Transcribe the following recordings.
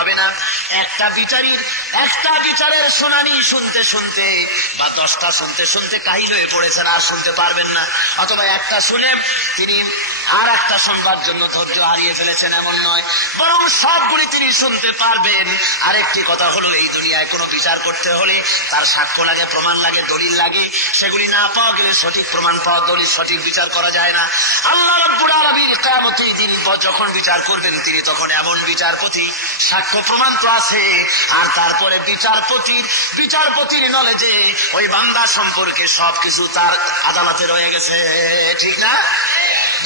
হবে না। একটা বিচারের শুনানি শুনতে শুনতে বা 10টা শুনতে শুনতে কাহিল হয়ে পড়েছেন, আর শুনতে পারবেন না। অথবা একটা শুনে তিনি আর একটা শুনবার জন্য ধৈর্য হারিয়ে ফেলেছেন, এমন নয়, বরং সবগুলি তিনি শুনতে পারবেন। আরেকটি কথা হলো, এই দুনিয়ায় কোনো বিচার করতে হলে তার সাক্ষ্য লাগে, প্রমাণ লাগে, দলিল লাগে। সেগুলি না পাওয়া গেলে সঠিক প্রমাণ পাওয়া, দলিল, সঠিক বিচার করা যায় না। আল্লাহ রাব্বুল আলামিন কিয়ামতে তিনি যখন বিচার করবেন, তিনি তখন এমন বিচারপতি, সাক্ষ্য প্রমাণ তো আছে, আর তারপরে বিচারপতির নলেজে ওই বান্দা সম্পর্কে সবকিছু তার আদালতে রয়ে গেছে, ঠিক না?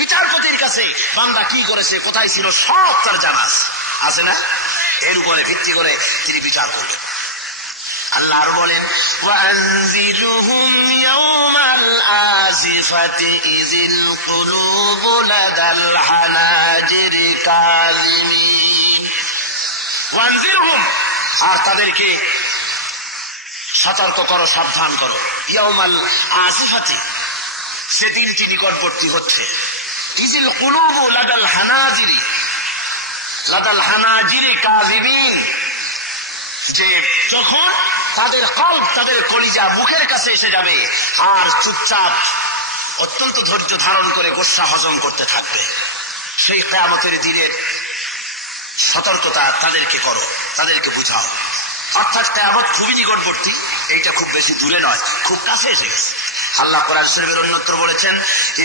বিচারপতির কাছে বান্দা কি করেছে, কোথায় ছিল, সব তার জানা আছে না? এর উপরে ভিত্তি করে তিনি বিচার করবেন। আল্লাহ আর বলেন, ওয়ানজিরুহুম ইয়াওমাল আজিফাতি ইযিল কুলুবু লাদাল হানাজিরি কাযিমিন। ওয়ানজিরহুম, আর তাদেরকে সতর্ক করো, সাবধান করো। ইয়াওমাল আজিফাতি, সেদিনটি নিকটবর্তী হচ্ছে। ইযিল কুলুবু লাদাল হানাজিরি কাযিমিন, যে যখন তাদের কল্প, তাদের কলিজা মুখের কাছে এসে যাবে, আর চুপচাপ অত্যন্ত ধৈর্য ধারণ করে গোস্বা হজম করতে থাকবে। সেই কিয়ামতের দিনের সতর্কতা তাদেরকে করো, তাদেরকে বুঝাও। অর্থাৎ কিয়ামত খুবই নিকটবর্তী, এইটা খুব বেশি দূরে নয়, খুব কাছে এসে গেছে। আল্লাহ কোরআন শরীফের অন্যত্র বলেছেন,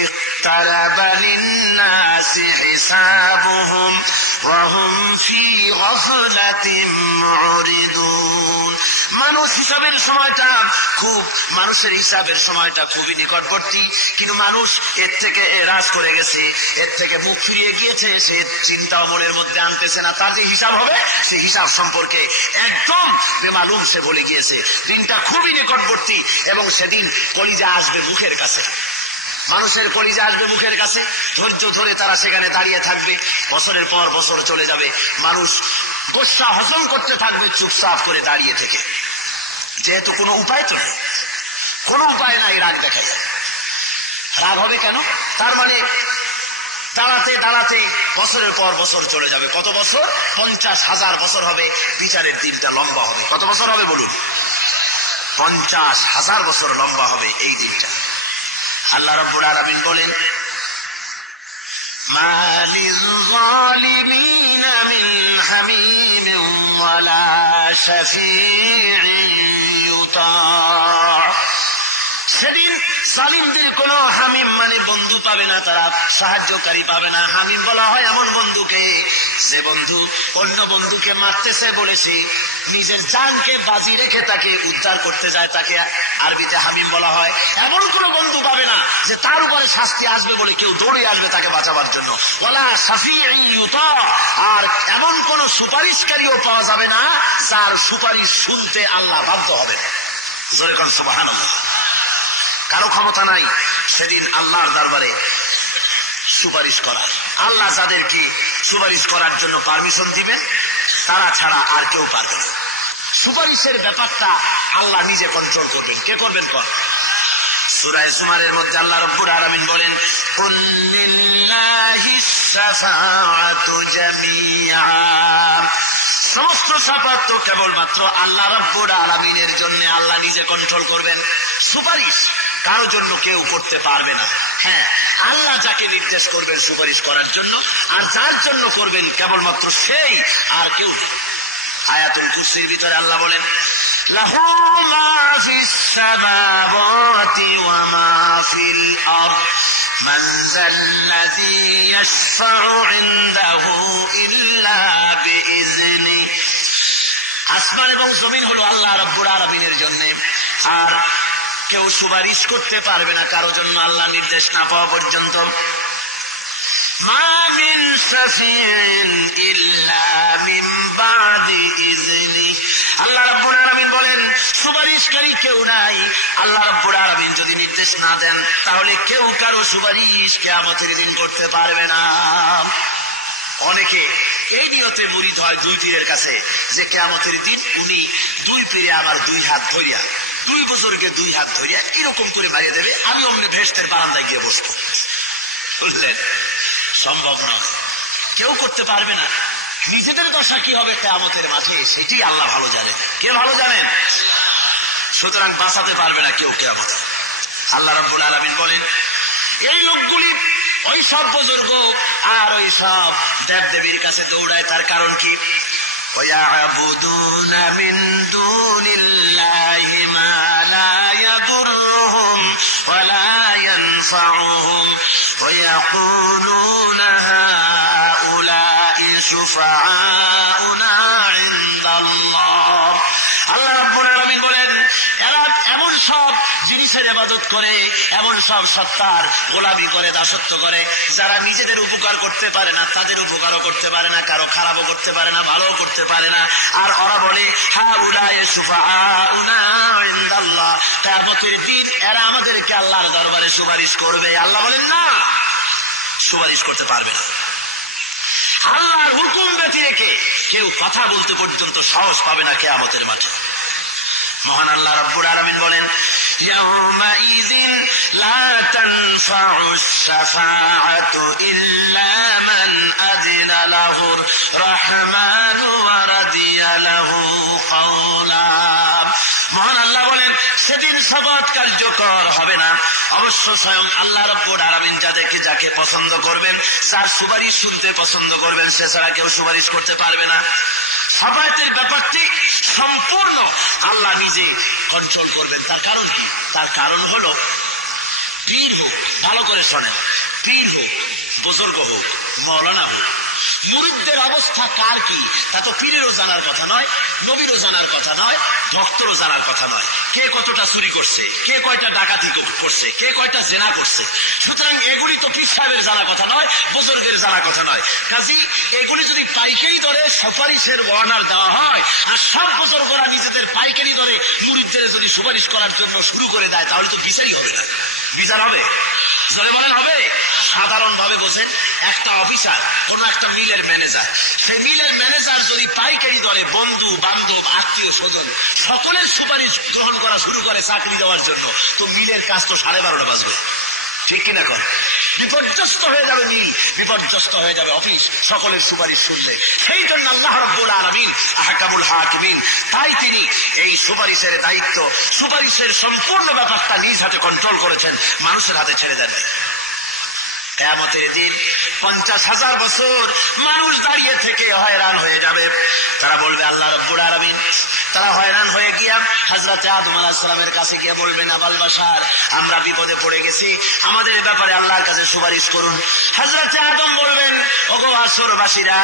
ইকতারাবা লিন-নাসি হিসাবুহুম ওয়া হুম ফি গাফলাতিন মুরিদুন। মানুষের হিসাবের সময়টা খুবই নিকটবর্তী, কিন্তু মানুষ এর থেকে এরাজ করে গেছে, এর থেকে মুখ ফিরিয়ে গিয়েছে। সে চিন্তাও মনের মধ্যে আনতেছে না, তার যে হিসাব হবে সেই হিসাব সম্পর্কে একদম বেমালুম সে বলে গিয়েছে। দিনটা খুবই নিকটবর্তী, এবং সেদিন কলিজা আসবে মুখের কাছে, মানুষের কলিজা আসবে মুখের কাছে। ধৈর্য ধরে তারা সেখানে দাঁড়িয়ে থাকবে, বছরের পর বছর চলে যাবে, মানুষ গোস্বা হজম করতে থাকবে চুপচাপ করে দাঁড়িয়ে থেকে। যেহেতু কোনো উপায় তো নেই, কোনো উপায় নাই, রাগ দেখা যায়। রাগ হবে কেন? তার মানে দাঁড়াতে দাঁড়াতে বছরের পর বছর চলে যাবে। কত বছর? 50,000 বছর হবে। বিচারের দিনটা লম্বা হবে। কত বছর হবে বলুন? 50,000 বছর লম্বা হবে এই দিনটা। আল্লাহ রাব্বুল আলামিন বলেন, মা লিয-যালিমিনা মিন হামীমিন ওয়ালা শাফী'ইন ইউতা'। সেদিন জালিমদের কোন হামিম মানে বন্ধু পাবে না, তারা সাহায্যকারী পাবে না। হামিম বলা হয় এমন বন্ধুকে, সে বন্ধু অন্য বন্ধুকে মারতেছে বলেছে, নিজের জানকে বাজি রেখে তাকে উদ্ধার করতে যায়, তাকে আরবিতে হামিম বলা হয়। এমন কোন বন্ধু পাবে না যে তার উপরে শাস্তি আসবে বলে কেউ দৌড়ে আসবে তাকে বাঁচাবার জন্য। ওয়ালা শাফী'ইন ইউতা', আর এমন কোন সুপারিশকারীও পাওয়া যাবে না যার সুপারিশ শুনতে আল্লাহ বাধ্য হবে। জোরে কোন সুবহানাল্লাহ। কারো ক্ষমতা নাই সেদিন আল্লাহর দরবারে সুপারিশ করার। আল্লাহ যাদেরকে সুপারিশ করার জন্য পারমিশন দিবেন, তারা ছাড়া আর কেউ পারবে না। সুপারিশের ব্যাপারটা আল্লাহ নিজে কন্ট্রোল করবেন। কে করবেন? সূরা জুমারের মধ্যে আল্লাহ রাব্বুল আলামিন বলেন, কুল লিল্লাহিস শাফাআতু জামিআ। সমস্ত শাফাত তো কেবলমাত্র আল্লাহ রাব্বুল আলামিনের জন্য। আল্লাহ নিজে কন্ট্রোল করবেন। সুপারিশ কারোর জন্য কেউ করতে পারবে না। হ্যাঁ, আল্লাহ যাকে নির্দেশ করবেন সুপারিশ করার জন্য, আর যার জন্য করবেন কেবলমাত্র সেই, আর কেউ। আয়াতুল কুরসির ভিতরে আল্লাহ বলেন, লাহু মা ফিস সামাওয়াতি ওয়া মা ফিল আরদ মান যাল্লাযী ইয়াশফা'ু ইনদাহু ইল্লা বিইজনি। আসমান এবং জমিন হলো আল্লাহ রাব্বুল আলামিনের জন্য, আর কেউ সুপারিশ করতে পারবে না কারোর জন্য আল্লাহ নির্দেশ না পাওয়া পর্যন্ত। মা মিন শাফি'ইন ইল্লা মিন বাদি ইযনি। আল্লাহ রাব্বুল আলামিন বলেন, সুপারিশকারী কেউ নাই। আল্লাহ রাব্বুল আলামিন যদি নির্দেশ না দেন, তাহলে কেউ কারো সুপারিশ কিয়ামতের দিন করতে পারবে না। অনেকে এই নিয়তে মুরিদ হয় দুই পীরের কাছে, যে কিয়ামতের দিন উনি দুই পীরে আমার দুই হাত ধরিয়া, দুই বুজুর্গে দুই হাত ধরিয়া কিরকম করে মারিয়ে দেবে, আমি ওখানে বেহেশতের বারান্দায় গিয়ে বসবো। বুঝলেন? সম্ভব নয়, কেউ করতে পারবে না। নিজেদের দশা কি হবে কিয়ামতের মাঠে সেটি আল্লাহ ভালো জানেন। কে ভালো জানেন? সুতরাং বাঁচাতে পারবে না কেউ কিয়ামতে। আল্লাহ রাব্বুল আলামিন বলেন এই লোকগুলি ওই সব বুজুর্গ আর ওই সব দেবদেবীর কাছে দৌড়ায়, তার কারণ কি? وَيَعْبُدُونَ مِن دُونِ اللَّهِ مَا لَا يَضُرُّهُمْ وَلَا يَنفَعُهُمْ وَيَقُولُونَ هَؤُلَاءِ شُفَعَاؤُنَا عِندَ اللَّهِ। আল্লাহ রাব্বুল আলামিন বলেন এরা এমন সব জিনিসের ইবাদত করে, এমন সব সত্তার গোলামি করে, দাসত্ব করে, যারা নিজেদের উপকার করতে পারে না, তাদের উপকারও করতে পারে না, কারো খারাপও করতে পারে না, ভালো করতে পারে না। আর ওরা বলে হাউলাই শুফাআউনা ইনদাল্লাহ, কিয়ামতের দিন এরা আমাদেরকে আল্লাহর দরবারে সুপারিশ করবে। আল্লাহ বলেন না, সুপারিশ করতে পারবে না। আল্লাহর হুকুম ব্যতি রেখে কেউ কথা বলতে পর্যন্ত সাহস পাবে না কিয়ামতের মাঠে। মহান আল্লাহ রাব্বুল আলামিন বলেন ইয়াউমাইযিন লা তানফা'ু আশ-শাফাআতু ইল্লা মান আযিনা লাহুর রাহমানু ওয়া রাদিয়া লাহু কাওলা। মহান আল্লাহ বলেন সেদিন শপথ কার্যকর হবে না, অবশ্য স্বয়ং আল্লাহ রাব্বুল আলামিন যাকে পছন্দ করবেন, যার সুপারিশ শুনতে পছন্দ করবেন, সে ছাড়া কেউ সুপারিশ করতে পারবে না। সাফায়াতের ব্যাপারটি সম্পূর্ণ আল্লাহ নিজে কন্ট্রোল করবেন। তার কারণ হলো পীর হোক, ভালো করে শোনেন, পীর হোক, বুজুর্গ হোক, মাওলানা হোক, মুরিদদের অবস্থা কার কি তা তো পীরেরও জানার কথা নয়, নবীরও জানার কথা নয়, ভক্তরও জানার কথা নয়। কে কতটা চুরি করছে, কে কয়টা ডাকাতি করছে, কে কয়টা জেনা করছে, সুতরাং এগুলি তো পীর সাহেবের জানার কথা নয়, বুজুর্গের জানার কথা নয়। কাজী এগুলি যদি পাইকারি দরে সুপারিশের অর্ডার দেওয়া হয় আর সব বুজুর্গরা নিজেদের পাইকারি দরে মুরিদদের যদি সুপারিশ করার জন্য শুরু করে দেয়, তাহলে তো বিচারই হবে না। বিচার হবে? হবে? সাধারণ ভাবে বোঝেন, একটা অফিসার, কোন একটা মিলের ম্যানেজার, সেই মিলের ম্যানেজার যদি পাইকারি দরে বন্ধু বান্ধব আত্মীয় স্বজন সকলের সুপারিশ গ্রহণ করা শুরু করে চাকরি দেওয়ার জন্য, তো মিলের কাজ তো 12:30 বাজবে। ঠিক কিনা কর? বিপর্যস্ত হয়ে যাবে মিল, বিপর্যস্ত হয়ে যাবে অফিস সকলের সুপারিশ শুনলে। সেই জন্য আল্লাহ রাব্বুল আলামিন আহকামুল হাকিমিন, তাই তিনি এই সুপারিশের দায়িত্ব, সুপারিশের সম্পূর্ণ ব্যাপারটা নিজ হাতে কন্ট্রোল করেছেন, মানুষের হাতে ছেড়ে দেন। কিয়ামতের দিন 50,000 বছর মানুষ দাঁড়িয়ে থেকে হয়রান হয়ে যাবে। তারা বলবে আল্লাহ রাব্বুল আলামিন, তারা হয়রান হয়ে গিয়া হযরত আদম আলাইহিস সালামের কাছে গিয়ে বলবেন আবাল বাশার, আমরা বিপদে পড়ে গেছি, আমাদের ব্যাপারে আল্লাহর কাছে সুপারিশ করুন। হযরত আদম বলবেন ওগো আসরবাসীরা,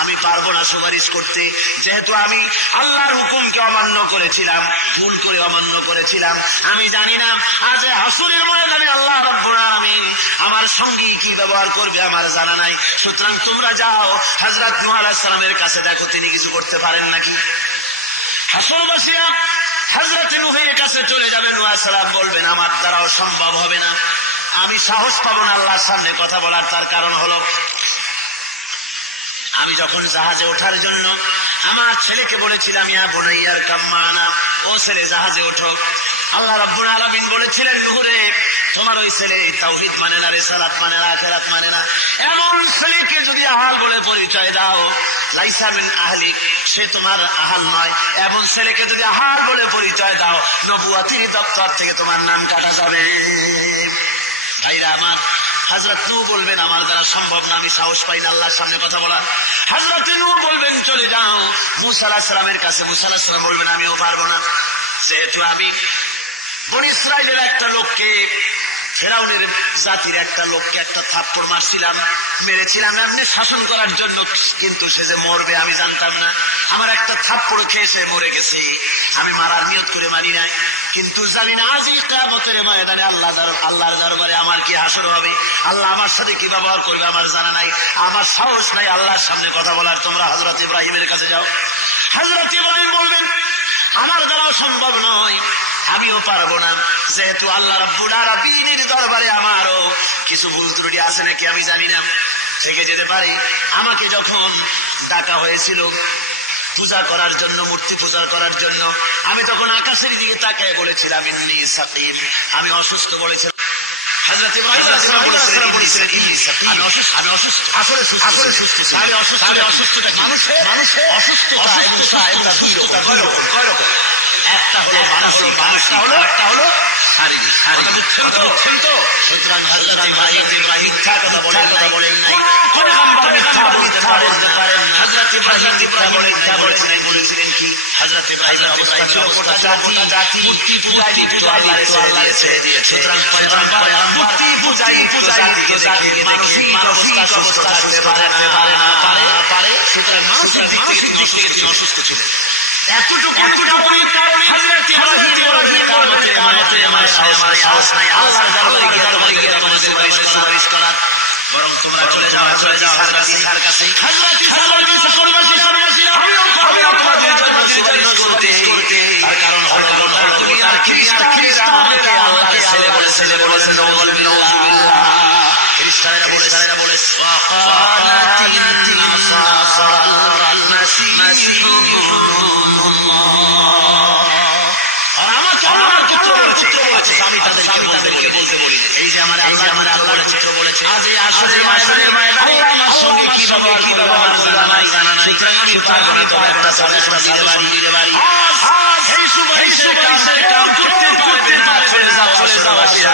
আমি পারবো না সুপারিশ করতে, যেহেতু আমি আল্লাহর হুকুমকে অমান্য করেছিলাম, ভুল করে অমান্য করেছিলাম। আমি জানি না আজ আসরের ময়দানে আল্লাহ রাব্বুল আলামিন আমার সঙ্গে কি ব্যবহার করবে আমার জানা নাই। সুতরাং তোমরা যাও হযরত নূহ আলাইহিস সালামের কাছে, দেখো তিনি কিছু করতে পারেন নাকি। হাসরবাসীরা হযরত নূহের কাছে চলে যাবে। নূহ আলাইহিস সালাম বলবেন আমার দ্বারাও সম্ভব হবে না, আমি সাহস পাবো না আল্লাহর সামনে কথা বলার। তার কারণ হলো আমি যখন জাহাজে ওঠার জন্য আমার ছেলেকে বলেছিলাম ইয়া বুনাইয়ার কাম মা'না, ও ছেলে জাহাজে ওঠো, আল্লাহ রাব্বুল আলামিন বলেছিলেন নূরে তোমার ওই ছেলে তাওহীদ মানে না, রিসালাত মানে না, আখিরাত মানে না, এমন ছেলেকে যদি আহাল বলে পরিচয় দাও, লাইসা মিন আহলি, সে তোমার আহাল নয়, এমন ছেলেকে যদি আহাল বলে পরিচয় দাও, নবুয়তের দপ্তর থেকে তোমার নাম কাটা যাবে। ভাইরা আমার, হযরত নূহ বলবেন আমার দ্বারা সম্ভব না, আমি সাহস পাই না আল্লাহর সামনে কথা বলা। হযরত নূহ বলবেন চলে যাও মূসা আলাইহিস সালামের কাছে। মূসা আলাইহিস সালাম বলবেন আমিও পারবো না, যেহেতু আমি বনী ইসরাইলের একটা লোককে, ফেরাউনের জাতির একটা লোককে একটা থাপ্পড় মারছিলাম, মেরেছিলাম এমনি শাসন করার জন্য, কিন্তু সে যে মরবে আমি জানতাম না। আমার একটা থাপ্পড় খেয়ে সে মরে গেছে, আমি মারার নিয়ত করে মানি নাই, কিন্তু জানি না আজ কিয়ামতের ময়দানে আল্লাহর দরবারে আমার কি হাসর হবে, আল্লাহ আমার সাথে কি ব্যবহার করবে আমার জানা নাই, আমার সাহস নাই আল্লাহর সামনে কথা বলার। তোমরা হযরত ইব্রাহিমের কাছে যাও। হযরত ইব্রাহিম বলবেন আমার দ্বারাও সম্ভব নয়, আমিও পারবো না, যেহেতু আল্লাহ রাব্বুল আলামিনের দরবারে আমারও কিছু ভুল ত্রুটি আছে নাকি আমি জানি না, থেকে যেতে পারে। আমাকে যখন ডাকা হয়েছিল পূজা করার জন্য, মূর্তি পূজা করার জন্য, আমি তখন আকাশের দিকে তাকিয়ে বলেছিলাম ইন্নী সাকিম, আমি অসুস্থ বলেছিলাম। হযরত ইব্রাহিম বলেছিলেন কি আসলে সুস্থ আমি অসুস্থ মানুষের অসুস্থতা একটা দুইটা করো একটা হলো বাসি একটা হলো সুতরাং হযরত ইব্রাহিম মিথ্যা কথা বলেন নাই মিথ্যা বলতে পারেন হযরত ইব্রাহিম মিথ্যা বলেছিলেন কি হযরত ইব্রাহিমের অবস্থা ছিল গোটা জাতি মূর্তি আল্লাহর ছেড়ে দিয়েছে সুতরাং মূর্তি পূজাই জাতিকে দেখে মানসিক অবস্থা শুনে পারে সুতরাং মানসিক দিক অসুস্থ ছিল এতটুকু হযরত ইব্রাহিম আমার সাহস নাই দরবারে গিয়ে তোমার সুপারিশ করা বরং তোমরা চলে যাও তার কাছে খ্রিস্টানেরা বলেছে আমি তাদেরকে বলতে বলি এই যে আমার আল্লাহ বলেছে আজ এই আসরের ময়দানে আমার সঙ্গে কি ব্যবহার জানা নাই সুতরাং কৃপা করে তো একটা সাথে দিতে পারি এই সুপারিশের কাম করতে চলে যাও বাসিরা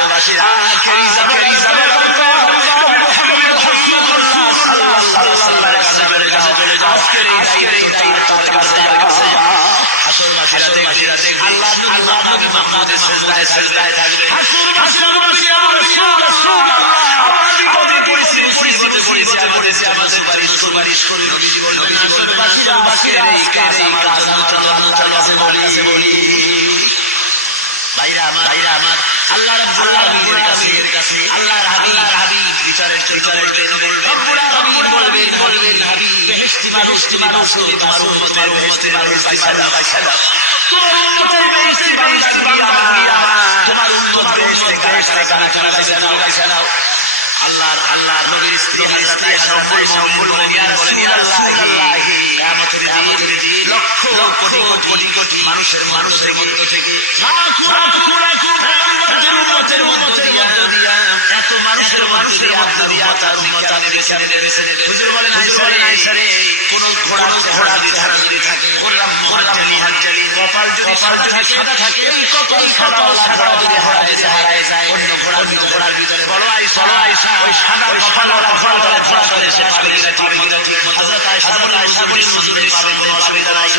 আল্লাহর নবীর স্ত্রী হযরত আয়েশা বলেন ইয়া রাসূলুল্লাহ লক্ষ কোটি মানুষের মধ্য থেকে এত মানুষের মধ্যে দিয়া তার উম্মত হুজুর বলেন আয়েশা রে কোন ঘোড়া ধারণী থাকে হাততালি কপাল যদি সাথে থাকে এই কপাল খাওয়া যদি হারায় যায় অন্য ঘোড়ার ভিতরে বড় আয়েশা ওই সাদা কপাল চলে সে পাবে মতো আয়েশা বলি হুজুরের পাবে কোনো অসুবিধা নাই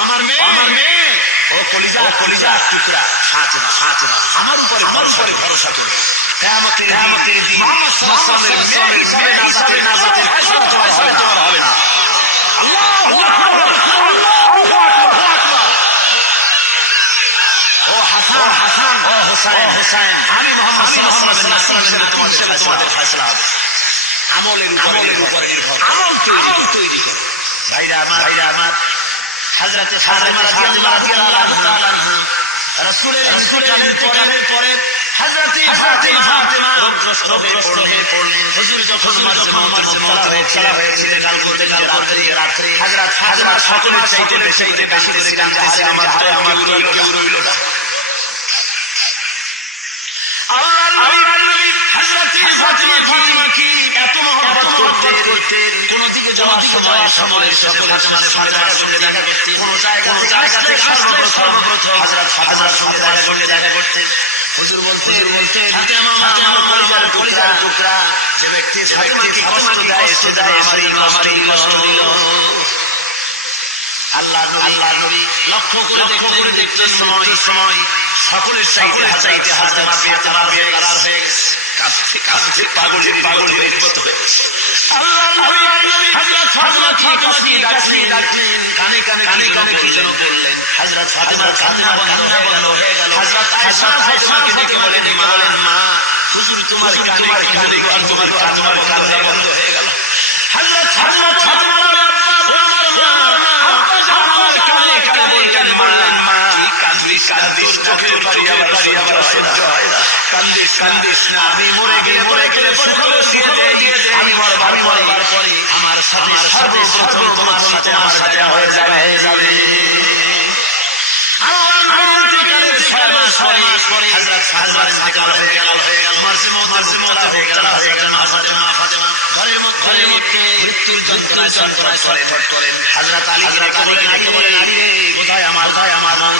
আমার মেয়ে ও কলিজা টুকরা আমার উপরে ভরসা করে কিয়ামতের দিন মুহাম্মদ সাল্লাল্লাহু আলাইহি ওয়াসাল্লামের মেয়ে হিসেবে হবে না। ও হাসান ও হুসাইন আমি মুহাম্মদ সাল্লাল্লাহু আলাইহি ওয়াসাল্লামের তোমাদের ফয়সালা আমলের উপরে আমল তৈরি করো। ভাইরা আমার হযরত ফাতেমা রাদিয়াল্লাহু তাআলা রাসূলের পরে হযরত ফাতেমা পড়লেন হুজুর যখন মারছে ইন্তেকাল করতে রাত্রি হযরত ফাতেমা সকলের চাইতে বেশি কাঁদতেছিলেন আমার কেউ রইল না। আল্লাহর নবী হযরত ফাতেমা কি এত মহব্বত করতেন, কোন দিকে যাওয়ার সময় সকলের সাথে ফাতেমার সঙ্গে দেখা করতেন, কোন জায়গাতে সর্বপ্রথম হযরত ফাতেমার সঙ্গে দেখা করতেন। হুজুর বলতেন আমার কলিজার টুকরা, যে ব্যক্তি ফাতেমাকে কষ্ট দেয় সেই আমার এই কষ্ট দিল। আল্লাহ নবী লক্ষ্য করে দেখতেন সময় সকলের চাইতে ফাতেমা বেঁচে কাঁদছে পাগলের মতো। আল্লাহ নবী হযরত ফাতেমাকে ডাকলেন, কানে কি যেন বললেন। হযরত ফাতেমার কান্না বন্ধ হয়ে গেল। হযরত আয়েশা ফাতেমাকে ডেকে বলেন, মা হুজুর তোমার কান্না বন্ধ হয়ে গেল। হযরত ফাতেমা আমি মরে গেলে আমি মরবার পরে আমার সর্বপ্রথম তোমার সাথে আমার সাজা হয়ে যাবে। মৃত্যুর যন্ত্রণা হযরত আলীকে বলেন কোথায় আমার মন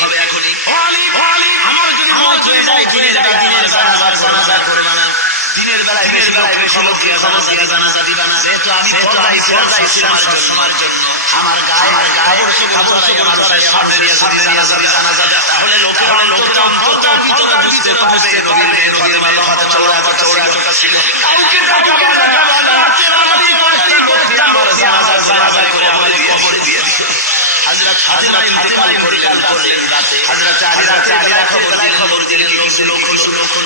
হবে এখনই আমার জন্য জানাজা করবে না। দিনের বেলায় বেশি লোক জানাজা দিবা না। যেহেতু আমি পর্দায় ছিলাম সবার জন্য আমার গায়ে আমার জানাজা, তাহলে লোকেরা বুঝতে পারবে নবীর মাথা চওড়া ছিল। কাউকে আমার জানাজা করে আমার কবর দিয়ে দিও। হযরত ফাতেমা ইন্তেকাল করলেন রাতে। হযরত আলী খবর দিলেন লোক হলো।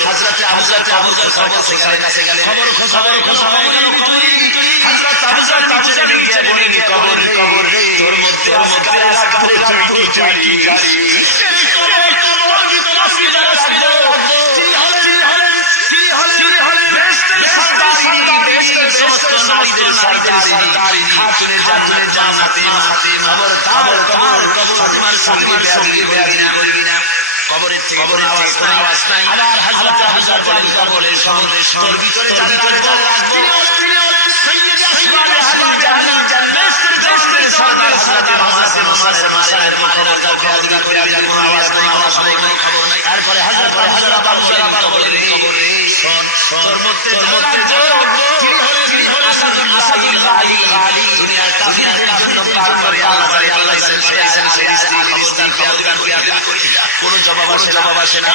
হযরত আবু বকর কাছে গেলেন খবর হযরত আবু বকর গিয়ে কবর তোর মধ্যে আসকারে জারি তারপরে কোন জবাব আসে না।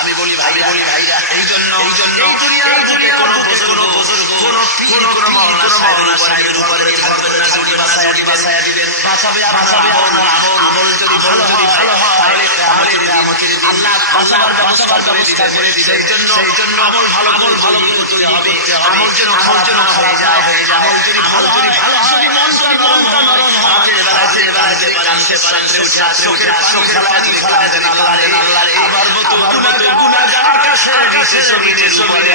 আমি বলি ভাইরা এই জন্য এই দুনিয়ার কোনো বুজুর্গ কোনো মৌলানা উপরে থাকবে না, যদি বাঁচায়া দিবেন বাঁচাবে আপনার আমল যদি ভালো হয় আল্লাহ ব্যবস্থা করে দিবেন। এই জন্য আমল ভালো করতে হবে, আমল যেন খারাপ যায়, আমল যদি ভালো হয় মনটা নরম হবে, রাতে কানতে পারে উঠে চোখের পানি ফেলায় দেন আল্লাহরে। আবার গুনাহগারের কাছে শরীরের উপরে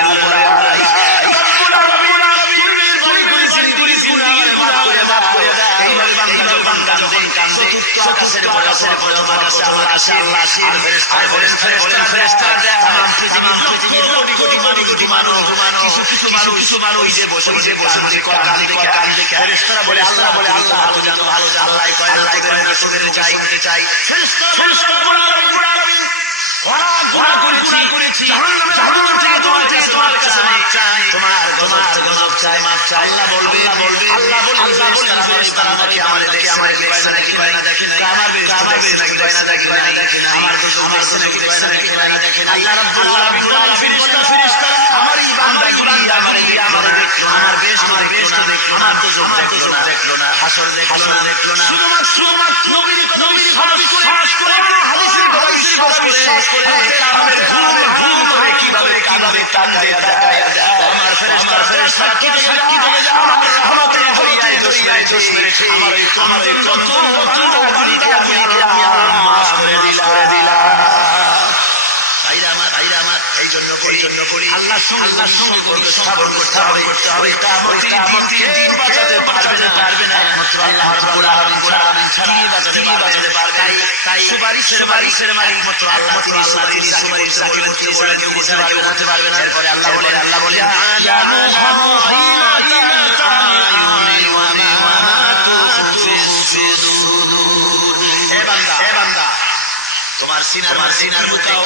সিনার লুকাও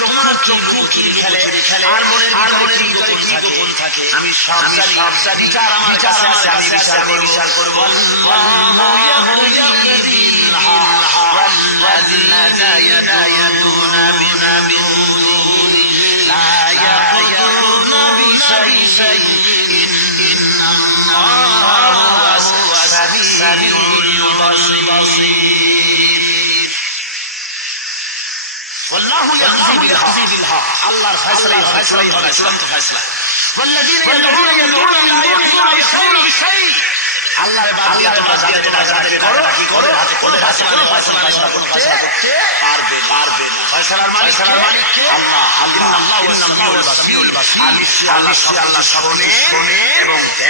তোমার চোখ খেলে আর মনে কি গোপন থাকে আমি সব বিচার আমার কাছে আছে, আমি বিচার করব। আল্লাহর ফয়সালা চূড়ান্ত ফয়সালা। والذين يدعون من دونه لا يقومون بشيء আল্লাহর বান্দা তোমরা যাদের করো কি করো বলে ফয়সালা করতে পারবে। ফয়সালার মালিক কে? আল্লাহ শোনে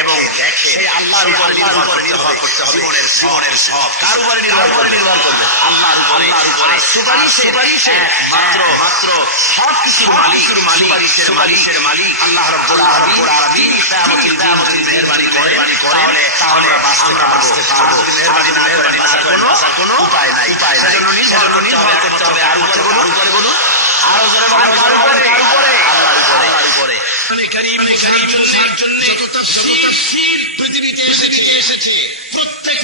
এবং দেখে। আল্লাহর উপরে নির্ভর করতে হবে, জীবনের সব কার উপরে নির্ভর করতে? আল্লাহর উপরে। সুপারিশে মাত্র সবকিছুর মালিকের মালিক আল্লাহ রাব্বুল আলামিন। দায়ামতির মেহেরবানি করে তাহলে বাঁচতে পারবো। মেহেরবানি না করে কোনো উপায় নাই। সেজন্য নির্ভর করতে হবে আর উপরে বলুন, আরো উপরে আল্লাহর উপরে। পৃথিবীতে এসেছে প্রত্যেক